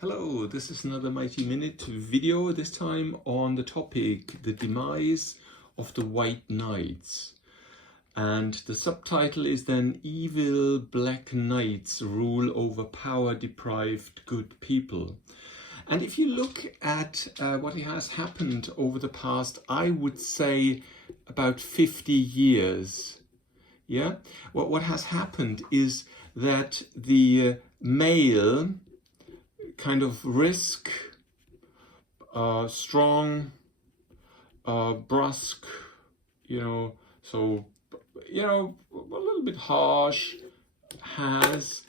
Hello, this is another Mighty Minute video, this time on the topic, the demise of the White Knights. And the subtitle is then Evil Black Knights Rule Over Power-Deprived Good People. And if you look at what has happened over the past, I would say about 50 years, what has happened is that the male kind of risk, strong, brusque, a little bit harsh, has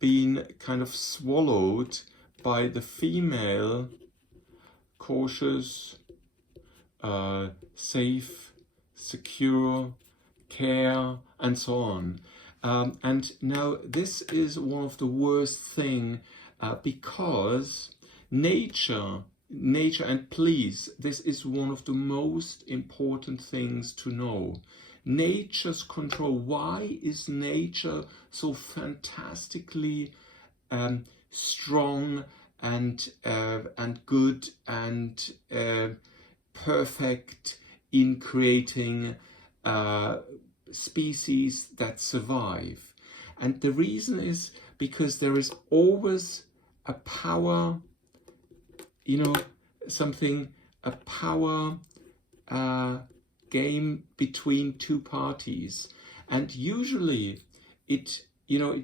been kind of swallowed by the female, cautious, safe, secure, care, and so on. And now this is one of the worst things because nature, and please, this is one of the most important things to know. Nature's control. Why is nature so fantastically strong and good and perfect in creating species that survive? And the reason is because there is always a power, a power game between two parties. And usually it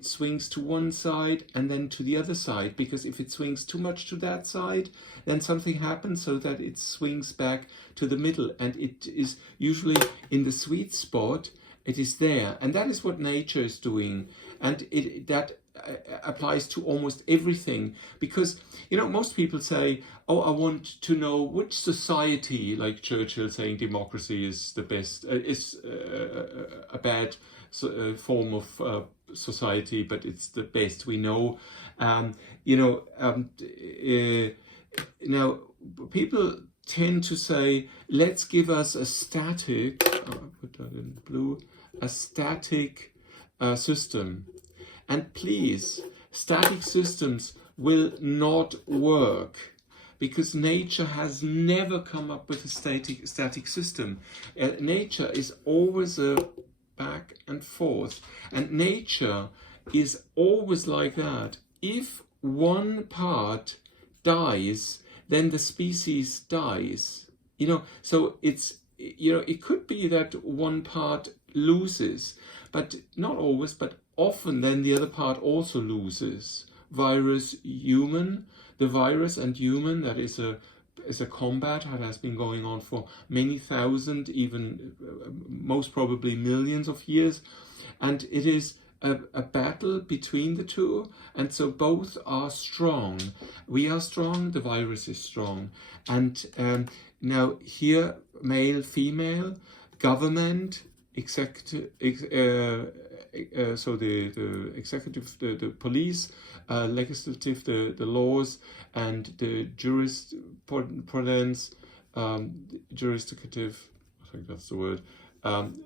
swings to one side and then to the other side, because if it swings too much to that side, then something happens so that it swings back to the middle, and it is usually in the sweet spot. It is there, and that is what nature is doing, and that applies to almost everything. Because most people say, "Oh, I want to know which society," like Churchill saying democracy is the best, is a bad form of society, but it's the best we know. Now people tend to say, let's give us a static, I'll put that in blue, a static system. And please, static systems will not work, because nature has never come up with a static system. Nature is always a back and forth, and nature is always like that. If one part dies, then the species dies. So it's it could be that one part loses, but not always, but often then the other part also loses. Virus, human, the virus and human, that is a combat that has been going on for many thousand, even most probably millions of years, and it is a battle between the two, and so both are strong. We are strong, the virus is strong, and now here, male, female, government, executive, so the executive, the police, legislative, the laws, and the jurisprudence, jurisdicative, I think that's the word,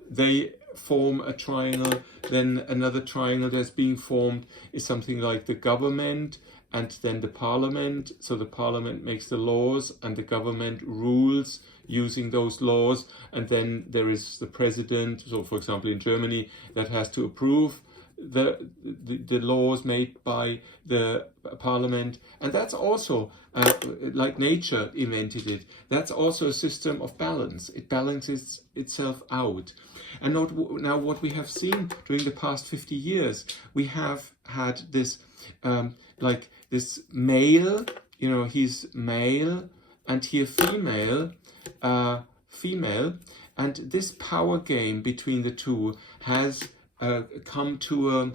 they form a triangle. Then another triangle that's being formed is something like the government, and then the parliament. So the parliament makes the laws and the government rules using those laws, and then there is the president. So for example in Germany, that has to approve the laws made by the parliament, and that's also like nature invented it. That's also a system of balance. It balances itself out. And now what we have seen during the past 50 years, we have had this like this male, he's male, and here female, and this power game between the two has come to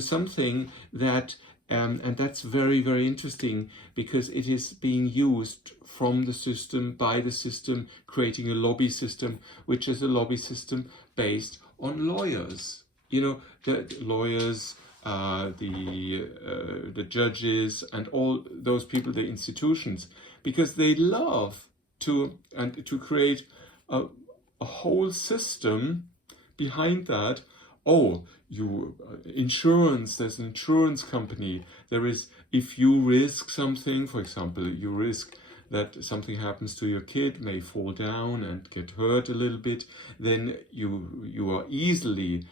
something that, and that's very, very interesting, because it is being used from the system, by the system, creating a lobby system, which is a lobby system based on lawyers. The lawyers, the judges, and all those people, the institutions, because they love to create a whole system behind that oh, you insurance, there's an insurance company. There is, if you risk something, for example, you risk that something happens to your kid, may fall down and get hurt a little bit, then you are easily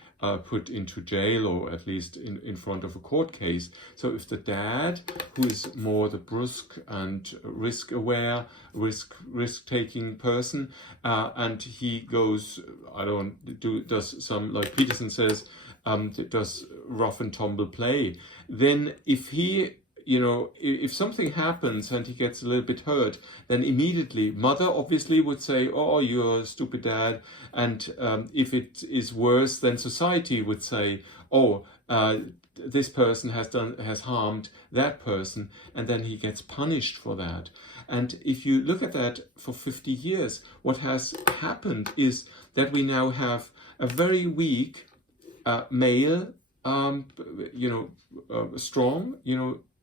put into jail, or at least in front of a court case. So if the dad, who is more the brusque and risk aware, risk taking person, and he goes, does some, like Peterson says, does rough and tumble play, then if he, if something happens and he gets a little bit hurt, then immediately mother obviously would say, oh, you're a stupid dad. And if it is worse, then society would say, oh, this person has harmed that person, and then he gets punished for that. And if you look at that for 50 years, what has happened is that we now have a very weak male, strong,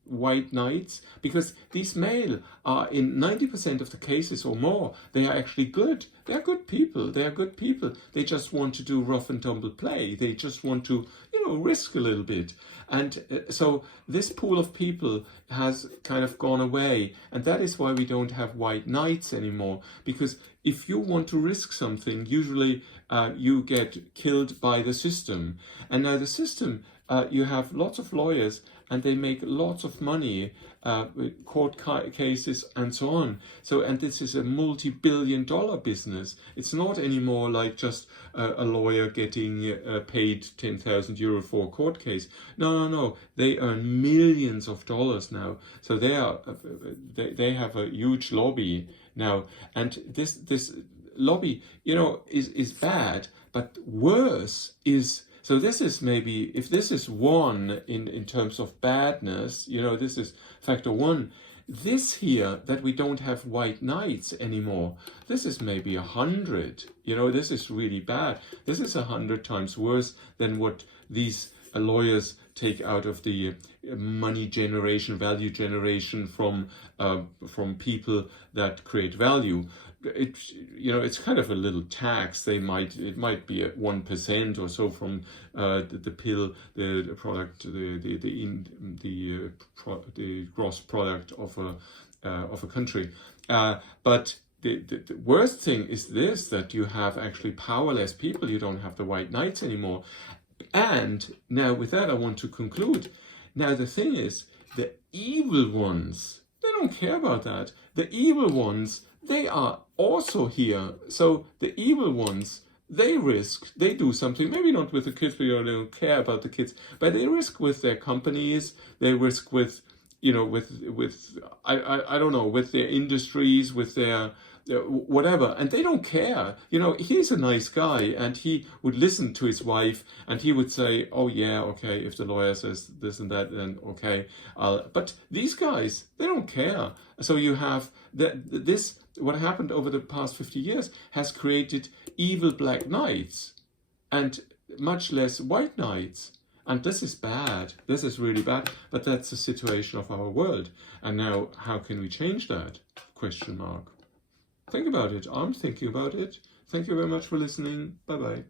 white knights, because these male are, in 90% of the cases or more, they are actually good. They are good people. They are good people. They just want to do rough and tumble play. They just want to, risk a little bit. And so this pool of people has kind of gone away. And that is why we don't have white knights anymore. Because if you want to risk something, usually you get killed by the system. And now the system, you have lots of lawyers, and they make lots of money with court cases and so on. So, and this is a multi-billion-dollar business. It's not anymore like just a lawyer getting paid 10,000 euro for a court case. No. They earn millions of dollars now. So they have a huge lobby now, and this lobby, is bad. But worse is, so this is maybe, if this is one in terms of badness, this is factor one. This here, that we don't have white knights anymore, this is maybe 100. This is really bad. This is 100 times worse than what these lawyers take out of the money generation, value generation from people that create value. It's kind of a little tax. It might be at 1% or so from the pill, the product, the gross product of a country. But the worst thing is this, that you have actually powerless people. You don't have the white knights anymore. And now with that, I want to conclude. Now the thing is, the evil ones, they don't care about that. The evil ones, they are also here. So the evil ones, they risk, they do something, maybe not with the kids, but they don't care about the kids, but they risk with their companies, they risk with, with I don't know, with their industries, with their whatever, and they don't care. He's a nice guy, and he would listen to his wife, and he would say, oh yeah, okay, if the lawyer says this and that, then okay. But these guys, they don't care. So you have this, what happened over the past 50 years has created evil black knights and much less white knights. And this is bad. This is really bad. But that's the situation of our world. And now, how can we change that? Question mark. Think about it. I'm thinking about it. Thank you very much for listening. Bye-bye.